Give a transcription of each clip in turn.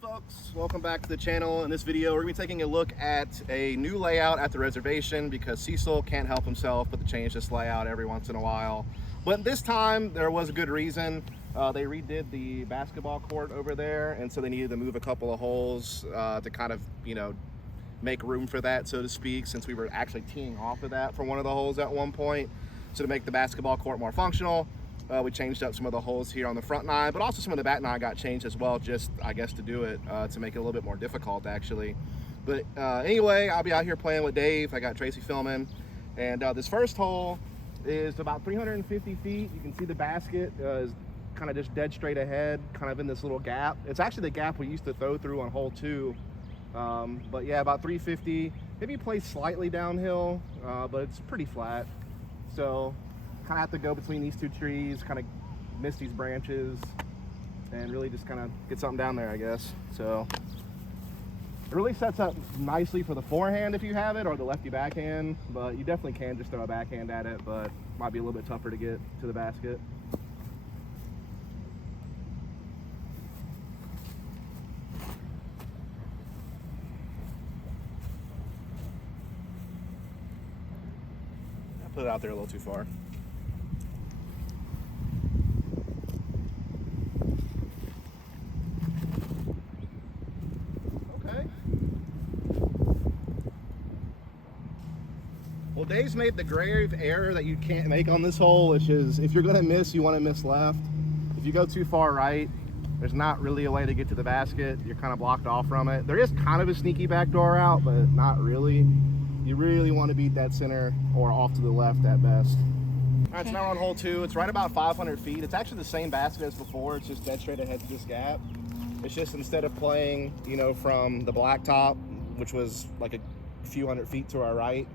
Folks, welcome back to the channel. In this video we're going to be taking a look at a new layout at the reservation because Cecil can't help himself but to change this layout every once in a while. But this time there was a good reason. They redid the basketball court over there, and so they needed to move a couple of holes to kind of, you know, make room for that, so to speak, since we were actually teeing off of that for one of the holes at one point. So to make the basketball court more functional, we changed up some of the holes here on the front nine, but also some of the back nine got changed as well, just I guess to do it, to make it a little bit more difficult actually. But anyway, I'll be out here playing with Dave. I got Tracy filming, and this first hole is about 350 feet. You can see the basket is kind of just dead straight ahead, kind of in this little gap. It's actually the gap we used to throw through on hole 2. But yeah, about 350, maybe plays slightly downhill, but it's pretty flat. So kind of have to go between these two trees, kind of miss these branches, and really just kind of get something down there, I guess. So it really sets up nicely for the forehand if you have it, or the lefty backhand, but you definitely can just throw a backhand at it, but might be a little bit tougher to get to the basket. I put it out there a little too far. Well, Dave's made the grave error that you can't make on this hole, which is if you're gonna miss, you want to miss left. If you go too far right, there's not really a way to get to the basket. You're kind of blocked off from it. There is kind of a sneaky backdoor out, but not really. You really want to beat that center or off to the left at best. All right, so now we're on hole 2. It's right about 500 feet. It's actually the same basket as before. It's just dead straight ahead to this gap. It's just instead of playing, you know, from the blacktop, which was like a few hundred feet to our right,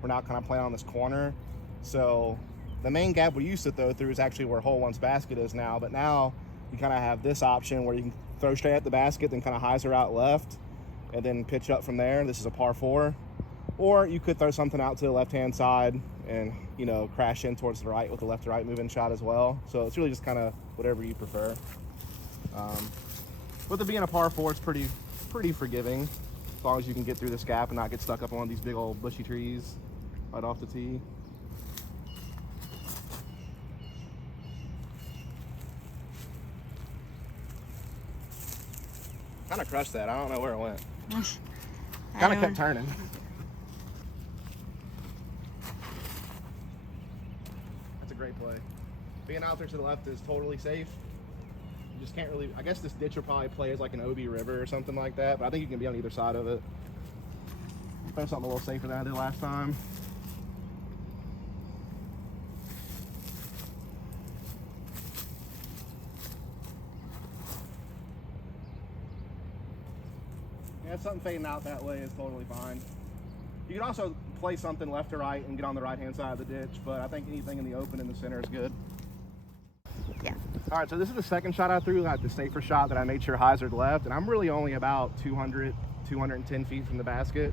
we're now kind of playing on this corner. So the main gap we used to throw through is actually where hole 1's basket is now, but now you kind of have this option where you can throw straight at the basket, then kind of hyzer out left, and then pitch up from there. This is a par 4. Or you could throw something out to the left-hand side and, you know, crash in towards the right with the left to right moving shot as well. So it's really just kind of whatever you prefer. With it being a par 4, it's pretty forgiving, as long as you can get through this gap and not get stuck up on one of these big old bushy trees right off the tee. Kind of crushed that. I don't know where it went. Kind of kept turning. That's a great play. Being out there to the left is totally safe. You just can't really, I guess this ditch will probably play as like an OB river or something like that, but I think you can be on either side of it. Throw something a little safer than I did last time. Yeah, something fading out that way is totally fine. You can also play something left to right and get on the right hand side of the ditch, but I think anything in the open in the center is good. Yeah. All right, so this is the second shot I threw, like the safer shot that I made sure hyzered left, and I'm really only about 210 feet from the basket.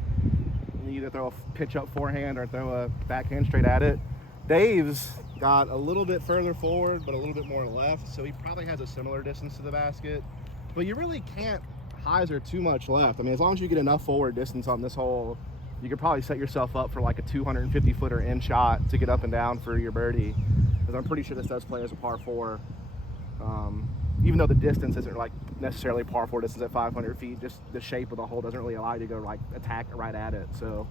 You either throw a pitch up forehand or throw a backhand straight at it. Dave's got a little bit further forward, but a little bit more left, so he probably has a similar distance to the basket. But you really can't hyzer too much left. I mean, as long as you get enough forward distance on this hole, you could probably set yourself up for like a 250 footer in shot to get up and down for your birdie. Because I'm pretty sure this does play as a par 4. Even though the distance isn't like necessarily par 4 distance at 500 feet, just the shape of the hole doesn't really allow you to go like attack right at it. So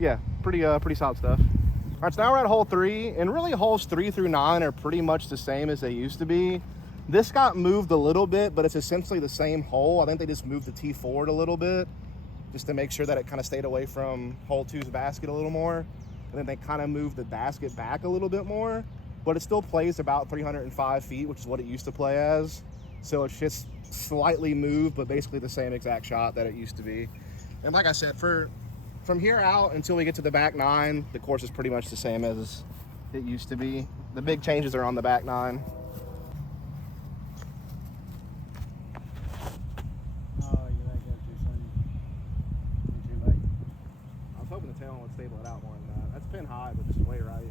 yeah, pretty solid stuff. All right, so now we're at hole 3, and really holes 3 through 9 are pretty much the same as they used to be. This got moved a little bit, but it's essentially the same hole. I think they just moved the tee forward a little bit just to make sure that it kind of stayed away from hole 2's basket a little more. And then they kind of moved the basket back a little bit more, but it still plays about 305 feet, which is what it used to play as. So it's just slightly moved, but basically the same exact shot that it used to be. And like I said, from here out until we get to the back 9, the course is pretty much the same as it used to be. The big changes are on the back 9. Stable it out more than that. That's pin high, but just way right.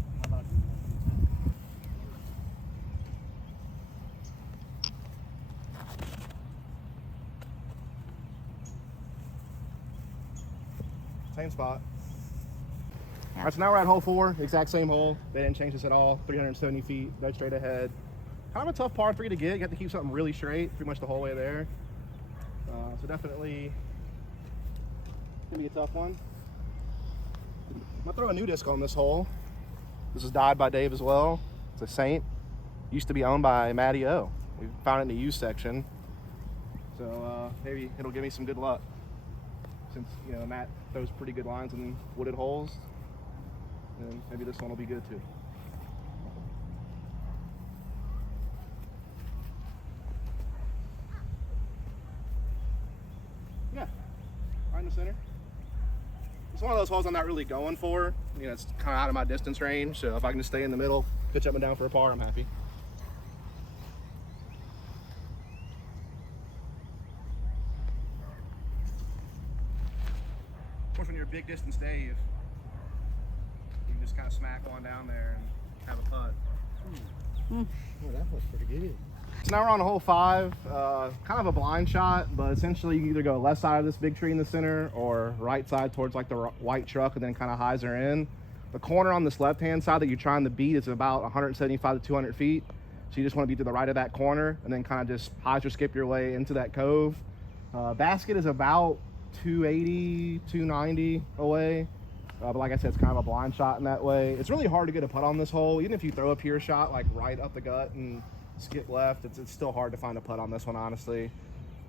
Same spot. Yeah. All right, so now we're at hole 4, exact same hole. They didn't change this at all. 370 feet, right straight ahead. Kind of a tough par 3 to get. You have to keep something really straight, pretty much the whole way there. So definitely gonna be a tough one. I'm gonna throw a new disc on this hole. This is dyed by Dave as well. It's a Saint. Used to be owned by Matty O. We found it in the used section. So maybe it'll give me some good luck. Since, you know, Matt throws pretty good lines in wooded holes. And maybe this one will be good too. Yeah, right in the center. It's one of those holes I'm not really going for. You know, it's kind of out of my distance range, so if I can just stay in the middle, pitch up and down for a par, I'm happy. Of course, when you're a big distance Dave, you can just kind of smack one down there and have a putt. Oh, that was pretty good. So now we're on hole 5, kind of a blind shot, but essentially you either go left side of this big tree in the center or right side towards like the white truck and then kind of hyzer in. The corner on this left-hand side that you're trying to beat is about 175 to 200 feet. So you just want to be to the right of that corner and then kind of just hyzer skip your way into that cove. Basket is about 280, 290 away. But like I said, it's kind of a blind shot in that way. It's really hard to get a putt on this hole. Even if you throw a pure shot like right up the gut and skip left, it's still hard to find a putt on this one, honestly.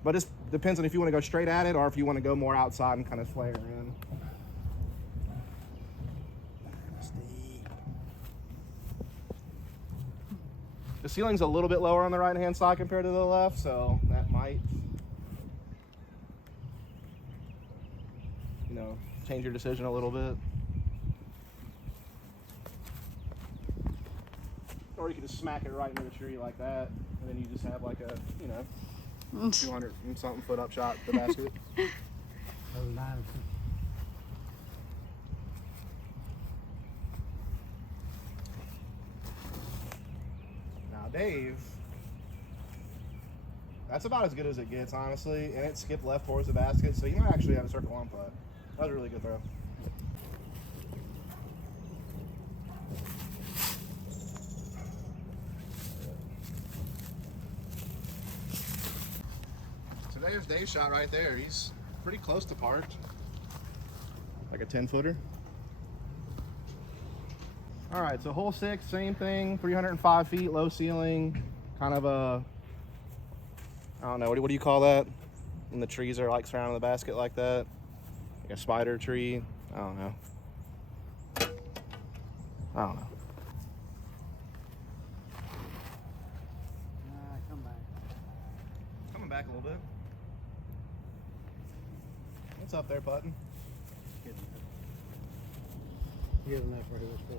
But it depends on if you want to go straight at it or if you want to go more outside and kind of flare in. The ceiling's a little bit lower on the right-hand side compared to the left, so that might, you know, change your decision a little bit. Or you could just smack it right into the tree like that, and then you just have like a, you know, 200 and something foot up shot at the basket. Oh, nice. Now, Dave, that's about as good as it gets, honestly, and it skipped left towards the basket, so you might actually have a circle on putt. That was a really good throw. So there's Dave's shot right there. He's pretty close to parked. Like a 10-footer. All right, so hole 6, same thing, 305 feet, low ceiling, kind of a, I don't know, what do you call that? When the trees are like surrounding the basket like that? Like a spider tree? I don't know. Come back. Coming back a little bit. What's up there, putting? Good enough for who it's for.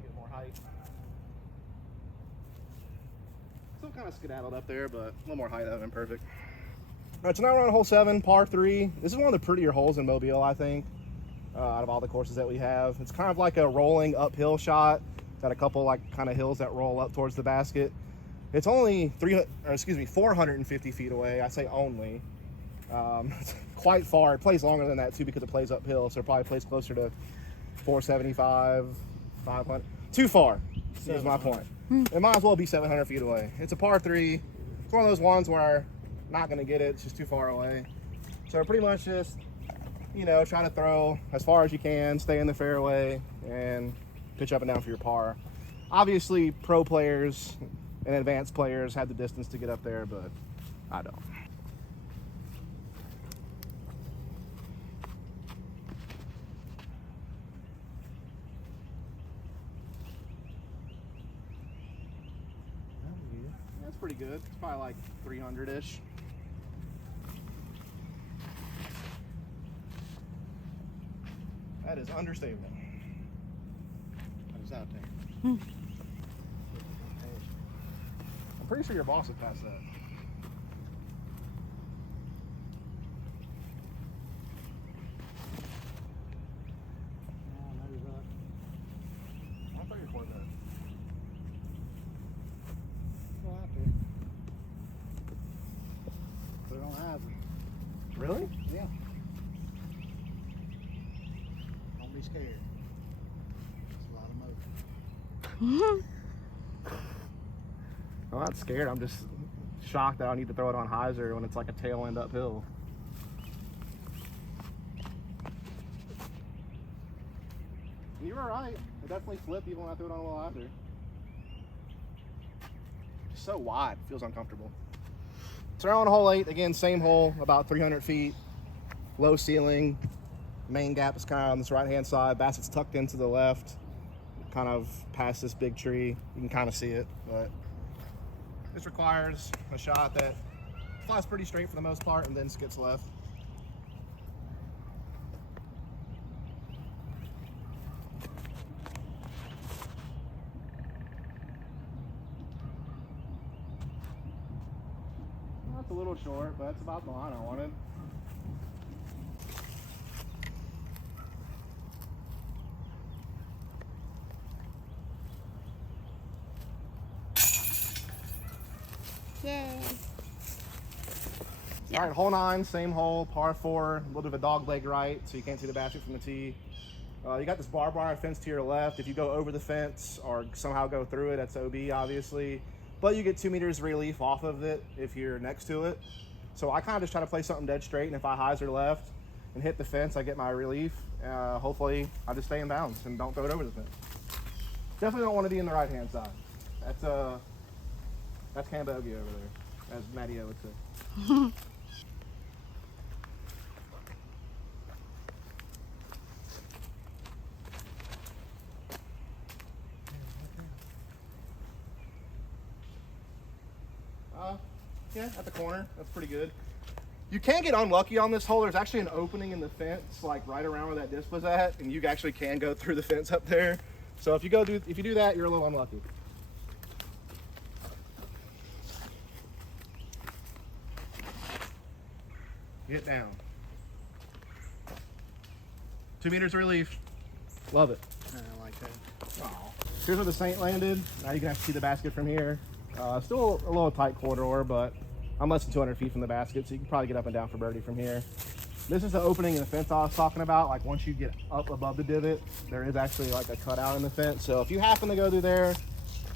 Get more height. Still kind of skedaddled up there, but a little more height would have been perfect. All right, so now we're on hole 7, par 3. This is one of the prettier holes in Mobile, I think, out of all the courses that we have. It's kind of like a rolling uphill shot. Got a couple like kind of hills that roll up towards the basket. It's only 450 feet away. I say only. It's quite far. It plays longer than that too because it plays uphill, so it probably plays closer to 475, 500. Too far, is my point. It might as well be 700 feet away. It's a par 3. It's one of those ones where not going to get it. It's just too far away. So pretty much just, you know, try to throw as far as you can, stay in the fairway, and pitch up and down for your par. Obviously, pro players and advanced players have the distance to get up there, but I don't. That's pretty good. It's probably like 300-ish. That is understable. That is out there. I'm pretty sure your boss would pass that. I thought you were recording that. Really? Yeah. Don't be scared. It's a lot of motion. I'm not scared. I'm just shocked that I need to throw it on hyzer when it's like a tail end uphill. You were right. It definitely flipped even when I threw it on a little hyzer. It's so wide, feels uncomfortable. So we're on hole 8, again, same hole, about 300 feet, low ceiling. Main gap is kind of on this right-hand side. Bassett's tucked into the left, kind of past this big tree. You can kind of see it, but this requires a shot that flies pretty straight for the most part and then skips left. That's a little short, but that's about the line I wanted. Yay. All right, hole 9, same hole, par 4, a little bit of a dog leg right, so you can't see the basket from the tee. You got this barbed wire fence to your left. If you go over the fence or somehow go through it, that's OB, obviously. But you get 2 meters relief off of it if you're next to it. So I kind of just try to play something dead straight, and if I hyzer left and hit the fence, I get my relief. Hopefully, I just stay in bounds and don't throw it over the fence. Definitely don't want to be in the right-hand side. That's Cambogia over there, as Matty O would say. Yeah, at the corner. That's pretty good. You can get unlucky on this hole. There's actually an opening in the fence, like right around where that disc was at, and you actually can go through the fence up there. So if you do that, you're a little unlucky. Get down. 2 meters relief. Love it. I like that. Wow. Here's where the Saint landed. Now you can actually see the basket from here. Still a little tight corridor, but I'm less than 200 feet from the basket, so you can probably get up and down for birdie from here. This is the opening in the fence I was talking about. Like once you get up above the divot, there is actually like a cutout in the fence. So if you happen to go through there,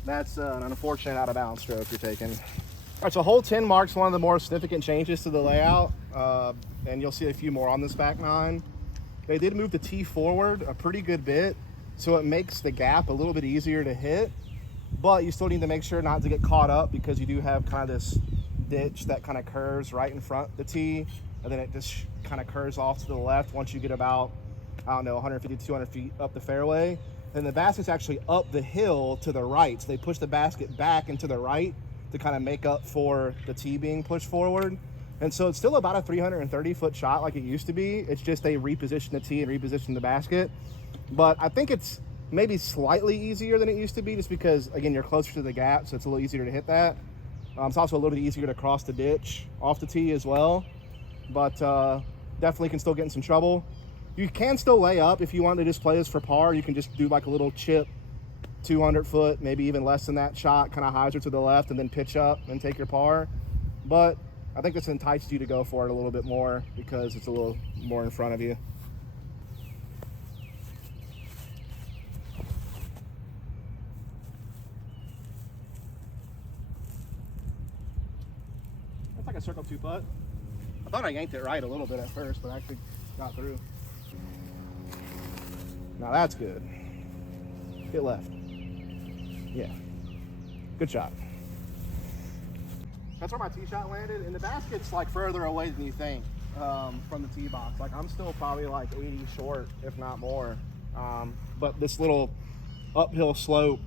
that's an unfortunate out of bounds stroke you're taking. All right, so hole 10 marks one of the more significant changes to the layout, and you'll see a few more on this back 9. They did move the tee forward a pretty good bit, so it makes the gap a little bit easier to hit, but you still need to make sure not to get caught up because you do have kind of this ditch that kind of curves right in front of the tee, and then it just kind of curves off to the left once you get about, I don't know, 150 to 200 feet up the fairway. And the basket's actually up the hill to the right, so they push the basket back into the right to kind of make up for the tee being pushed forward. And so it's still about a 330-foot shot like it used to be. It's just they reposition the tee and reposition the basket. But I think it's maybe slightly easier than it used to be just because, again, you're closer to the gap, so it's a little easier to hit that. It's also a little bit easier to cross the ditch off the tee as well, but definitely can still get in some trouble. You can still lay up if you want to just play this for par. You can just do like a little chip, 200 foot, maybe even less than that shot, kind of hyzer to the left and then pitch up and take your par. But I think this entices you to go for it a little bit more because it's a little more in front of you. That's like a circle 2 putt. I thought I yanked it right a little bit at first, but I actually got through. Now that's good. Get left. Yeah. Good shot. That's where my tee shot landed, and the basket's like further away than you think from the tee box. Like I'm still probably like 80 short, if not more. But this little uphill slope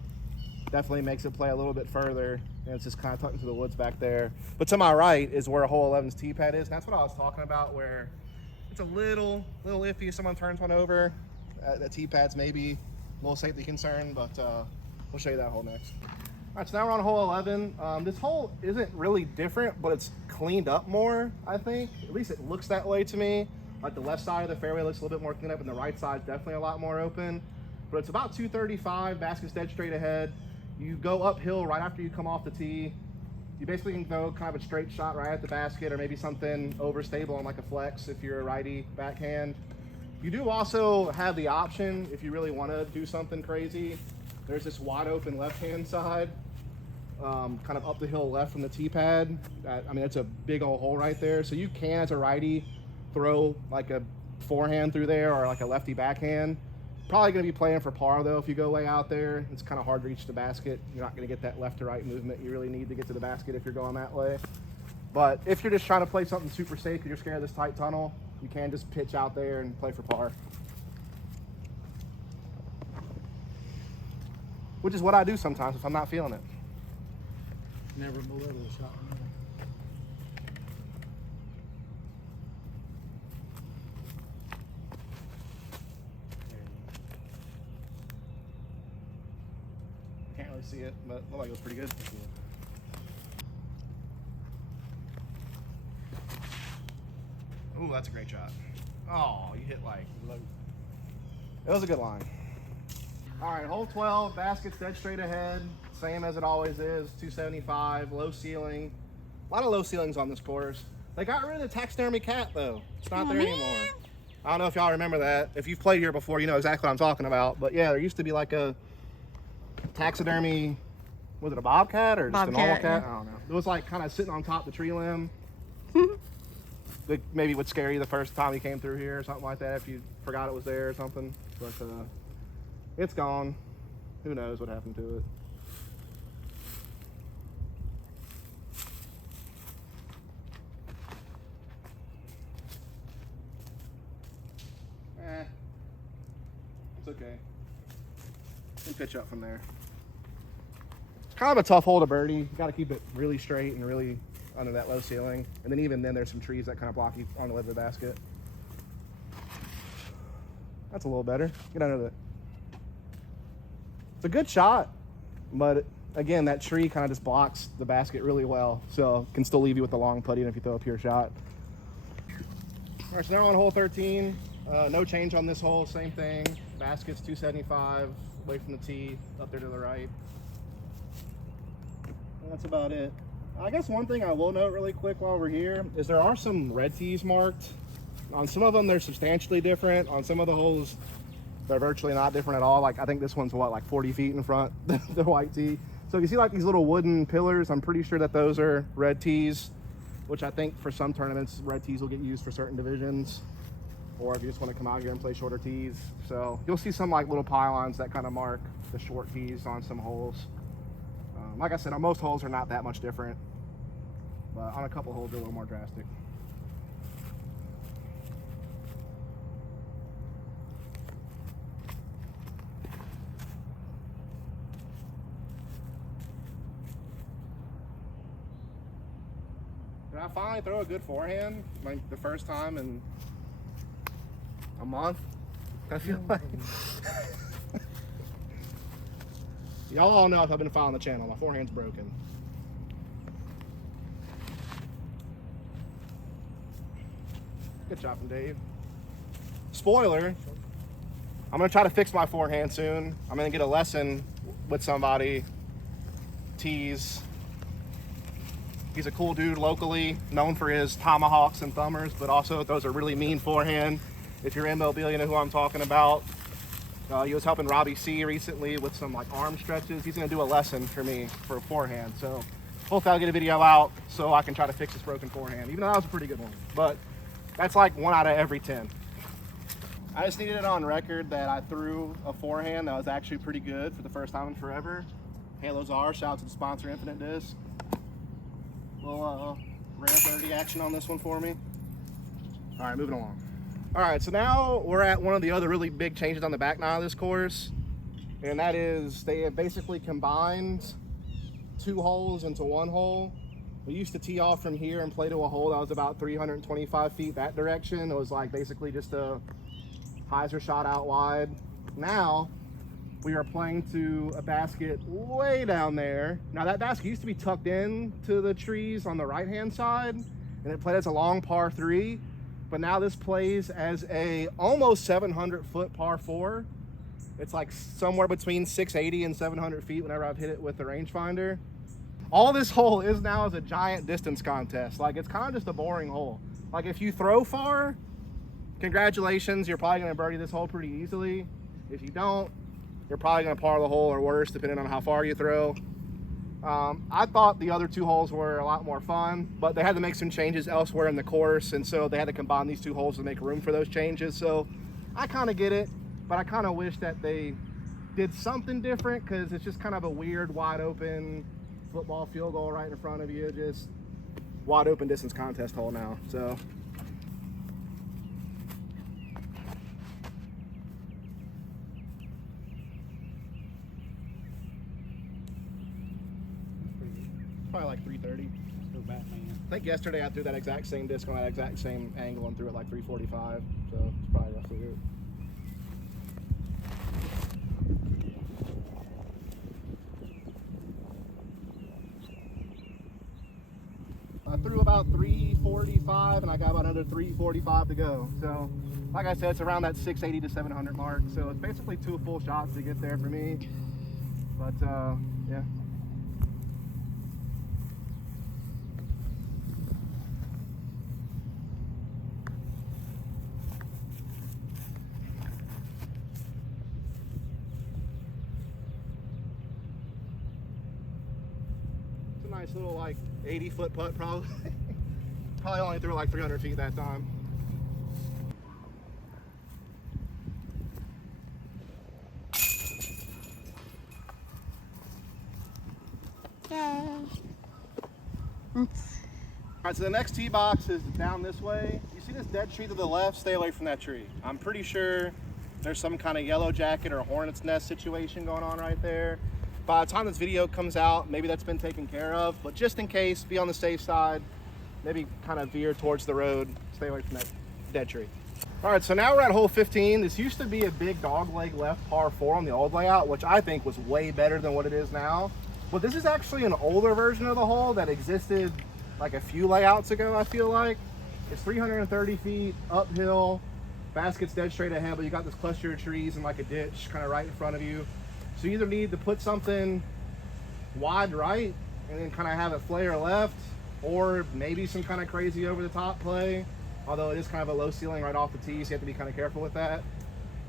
definitely makes it play a little bit further, and it's just kind of tucked into the woods back there. But to my right is where hole 11's tee pad is, and that's what I was talking about, where it's a little iffy if someone turns one over. That tee pad's maybe a little safety concern, but we'll show you that hole next. All right, so now we're on hole 11. This hole isn't really different, but it's cleaned up more, I think. At least it looks that way to me. Like the left side of the fairway looks a little bit more cleaned up, and the right side's definitely a lot more open. But it's about 235, basket's dead straight ahead. You go uphill right after you come off the tee. You basically can throw kind of a straight shot right at the basket, or maybe something overstable on like a flex if you're a righty backhand. You do also have the option, if you really want to do something crazy, there's this wide open left-hand side, kind of up the hill left from the tee pad. I mean, it's a big old hole right there. So you can, as a righty, throw like a forehand through there or like a lefty backhand. Probably going to be playing for par though if you go way out there. It's kind of hard to reach the basket. You're not going to get that left to right movement you really need to get to the basket if you're going that way. But if you're just trying to play something super safe and you're scared of this tight tunnel, you can just pitch out there and play for par. Which is what I do sometimes if I'm not feeling it. Never belittle a shot. Can't really see it, but it looked like it was pretty good. Ooh, that's a great shot. Oh, you hit like low. It was a good line. All right, hole 12, basket's dead straight ahead. Same as it always is, 275, low ceiling. A lot of low ceilings on this course. They got rid of the taxidermy cat though. It's not there anymore. I don't know if y'all remember that. If you've played here before, you know exactly what I'm talking about. But yeah, there used to be like a taxidermy, was it a bobcat or just a normal cat? Yeah. I don't know. It was like kind of sitting on top of the tree limb. That maybe would scare you the first time you came through here or something like that if you forgot it was there or something. But it's gone. Who knows what happened to it. It's okay. You can pitch up from there. It's kind of a tough hole to birdie. You got to keep it really straight and really under that low ceiling. And then even then there's some trees that kind of block you on the lid of the basket. That's a little better. Get under it. It's a good shot, but again, that tree kind of just blocks the basket really well. So can still leave you with the long putt even if you throw a pure shot. All right, so now on hole 13. No change on this hole, same thing. Basket's 275, away from the tee, up there to the right. And that's about it. I guess one thing I will note really quick while we're here is there are some red tees marked. On some of them, they're substantially different. On some of the holes, they're virtually not different at all. Like, I think this one's what, like 40 feet in front, the white tee. So if you see like these little wooden pillars, I'm pretty sure that those are red tees, which I think for some tournaments, red tees will get used for certain divisions. Or if you just want to come out here and play shorter tees. So you'll see some like little pylons that kind of mark the short tees on some holes. Like I said, on most holes are not that much different, but on a couple holes they're a little more drastic. Did I finally throw a good forehand? Like the first time in a month, I feel like. Y'all all know if I've been following the channel, my forehand's broken. Good job from Dave. Spoiler, I'm gonna try to fix my forehand soon. I'm gonna get a lesson with somebody, tease. He's a cool dude locally, known for his tomahawks and thumbers, but also those are really mean forehand. If you're in Mobile, you know who I'm talking about. He was helping Robbie C recently with some like arm stretches. He's gonna do a lesson for me for a forehand. So hopefully I'll get a video out so I can try to fix this broken forehand, even though that was a pretty good one. But that's like 1 out of every 10. I just needed it on record that I threw a forehand that was actually pretty good for the first time in forever. Halos R, shout out to the sponsor Infinite Disc. Little rare birdie action on this one for me. All right, moving along. All right, so now we're at one of the other really big changes on the back nine of this course, and that is they have basically combined 2 holes into 1 hole. We used to tee off from here and play to a hole that was about 325 feet that direction. It was like basically just a hyzer shot out wide. Now we are playing to a basket way down there. Now that basket used to be tucked in to the trees on the right-hand side, and it played as a long par 3. But now this plays as a almost 700-foot par 4. It's like somewhere between 680 and 700 feet whenever I've hit it with the rangefinder. all this hole is now is a giant distance contest. Like, it's kind of just a boring hole. Like, if you throw far, congratulations, you're probably gonna birdie this hole pretty easily. If you don't, you're probably gonna par the hole or worse, depending on how far you throw. I thought the other two holes were a lot more fun, but they had to make some changes elsewhere in the course, and so they had to combine these two holes to make room for those changes. So I kind of get it, but I kind of wish that they did something different, because it's just kind of a weird, wide open football field goal right in front of you, just wide open distance contest hole now. So probably like 330. Go Batman. I think yesterday I threw that exact same disc on that exact same angle and threw it like 345, so it's probably roughly it. I threw about 345 and I got about another 345 to go. So, like I said, it's around that 680 to 700 mark. So it's basically 2 full shots to get there for me. But yeah. It's a nice little like 80-foot putt probably. Probably only threw like 300 feet that time. Yay. All right, so the next tee box is down this way. You see this dead tree to the left? Stay away from that tree. I'm pretty sure there's some kind of yellow jacket or hornet's nest situation going on right there. By the time this video comes out, maybe that's been taken care of, but just in case, be on the safe side, maybe kind of veer towards the road, stay away from that dead tree. All right, so now we're at hole 15. This used to be a big dog leg left par 4 on the old layout, which I think was way better than what it is now. But this is actually an older version of the hole that existed like a few layouts ago, I feel like. It's 330 feet uphill, basket's dead straight ahead, but you got this cluster of trees and like a ditch kind of right in front of you. So you either need to put something wide right and then kind of have it flare left, or maybe some kind of crazy over the top play, although it is kind of a low ceiling right off the tee, so you have to be kind of careful with that.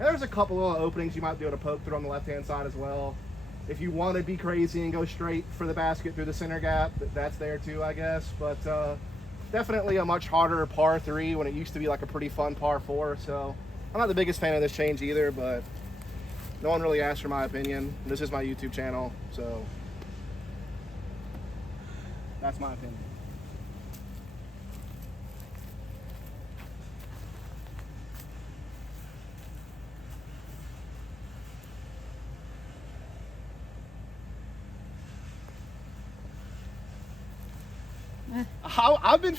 And there's a couple little openings you might be able to poke through on the left hand side as well. If you want to be crazy and go straight for the basket through the center gap, that's there too, I guess. But definitely a much harder par 3 when it used to be like a pretty fun par 4. So I'm not the biggest fan of this change either, but no one really asked for my opinion. This is my YouTube channel, so that's my opinion.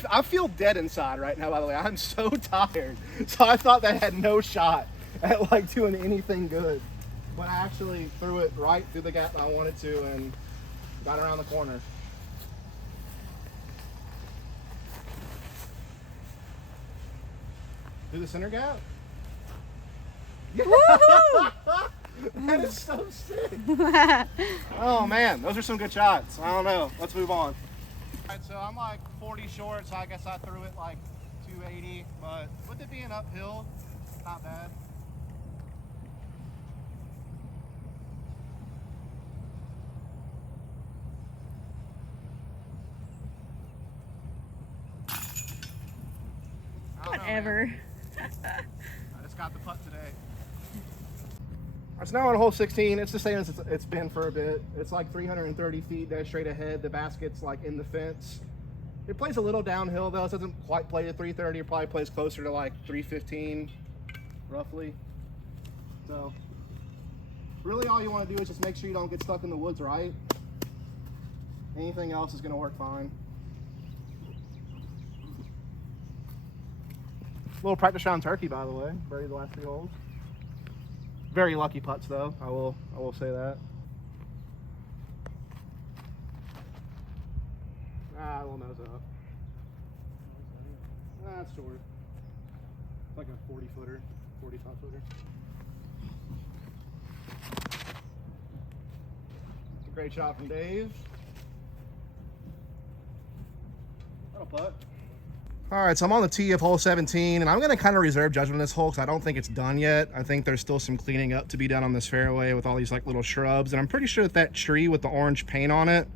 I feel dead inside right now, by the way. I'm so tired. So I thought that had no shot at like doing anything good. But I actually threw it right through the gap I wanted to and got around the corner. Through the center gap? Woohoo! That is so sick. Oh man, those are some good shots. I don't know. Let's move on. All right, so I'm like 40 short, so I guess I threw it like 280, but with it being uphill, not bad. Whatever. I just got the putt today. All right, so now on hole 16, it's the same as it's been for a bit. It's like 330 feet dead straight ahead. The basket's like in the fence. It plays a little downhill though. It doesn't quite play to 330. It probably plays closer to like 315, roughly. So really all you want to do is just make sure you don't get stuck in the woods right. Anything else is going to work fine. Little practice round turkey, by the way. Birdied the last 3 holes. Very lucky putts, though. I will say that. Ah, a little nose up. That's short. It's like a 40-footer, 45-footer. Great shot from Dave. All right, so I'm on the tee of hole 17, and I'm going to kind of reserve judgment on this hole because I don't think it's done yet. I think there's still some cleaning up to be done on this fairway with all these like little shrubs, and I'm pretty sure that tree with the orange paint on it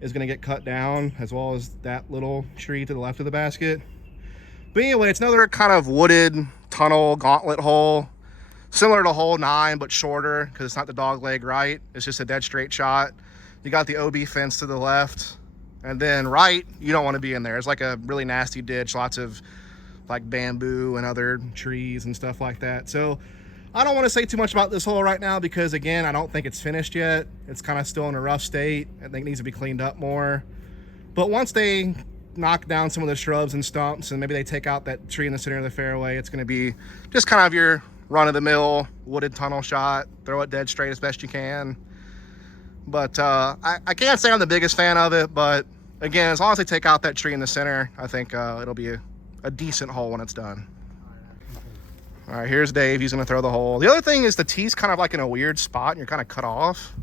is going to get cut down, as well as that little tree to the left of the basket. But anyway, it's another kind of wooded tunnel gauntlet hole, similar to hole 9 but shorter because it's not the dog leg right. It's just a dead straight shot. You got the OB fence to the left. And then right, you don't want to be in there. It's like a really nasty ditch, lots of like bamboo and other trees and stuff like that. So I don't want to say too much about this hole right now because, again, I don't think it's finished yet. It's kind of still in a rough state. I think it needs to be cleaned up more. But once they knock down some of the shrubs and stumps and maybe they take out that tree in the center of the fairway, it's going to be just kind of your run-of-the-mill wooded tunnel shot. Throw it dead straight as best you can. But I can't say I'm the biggest fan of it, but again, as long as they take out that tree in the center, I think it'll be a decent hole when it's done. All right, here's Dave. He's going to throw the hole. The other thing is the tee's kind of like in a weird spot, and you're kind of cut off.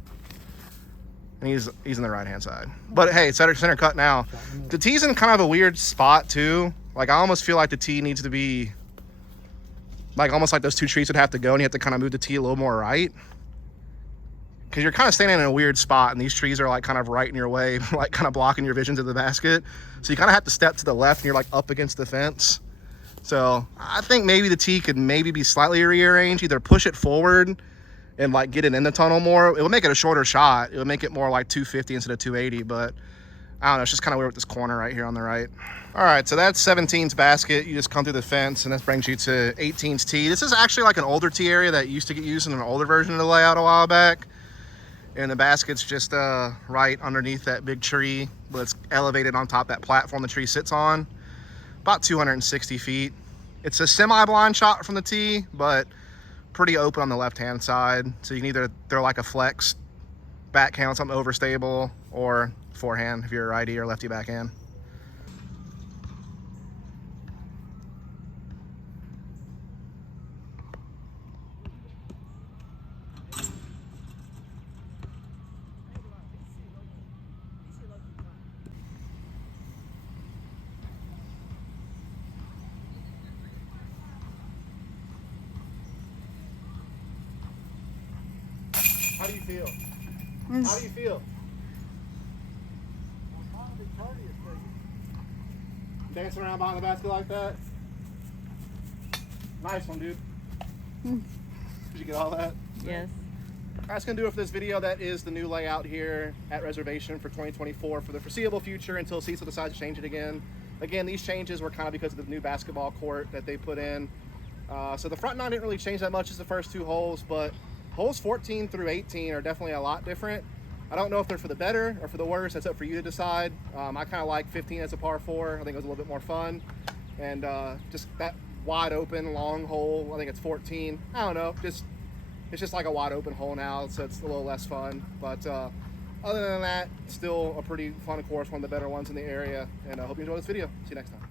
And he's in the right-hand side. But hey, it's center cut now. The tee's in kind of a weird spot, too. Like, I almost feel like the tee needs to be, like, almost like those two trees would have to go, and you have to kind of move the tee a little more right. Because you're kind of standing in a weird spot, and these trees are like kind of right in your way, like kind of blocking your vision to the basket. So you kind of have to step to the left, and you're like up against the fence. So I think maybe the tee could maybe be slightly rearranged, either push it forward and like get it in the tunnel more. It would make it a shorter shot. It would make it more like 250 instead of 280, but I don't know. It's just kind of weird with this corner right here on the right. All right, so that's 17's basket. You just come through the fence, and this brings you to 18's tee. This is actually like an older tee area that used to get used in an older version of the layout a while back. And the basket's just right underneath that big tree, but it's elevated on top of that platform the tree sits on, about 260 feet. It's a semi-blind shot from the tee, but pretty open on the left-hand side. So you can either throw like a flex backhand, something overstable, or forehand if you're a righty or lefty backhand. How do you feel? How do you feel? Dancing around behind the basket like that? Nice one, dude. Did you get all that? Yes. That's going to do it for this video. That is the new layout here at Reservation for 2024 for the foreseeable future until Cecil decides to change it again. Again, these changes were kind of because of the new basketball court that they put in. So the front nine didn't really change that much as the first two holes, but holes 14 through 18 are definitely a lot different. I don't know if they're for the better or for the worse. That's up for you to decide. I kind of like 15 as a par 4. I think it was a little bit more fun. And just that wide open, long hole, I think it's 14. I don't know. It's just like a wide open hole now, so it's a little less fun. But other than that, still a pretty fun course, one of the better ones in the area. And I hope you enjoy this video. See you next time.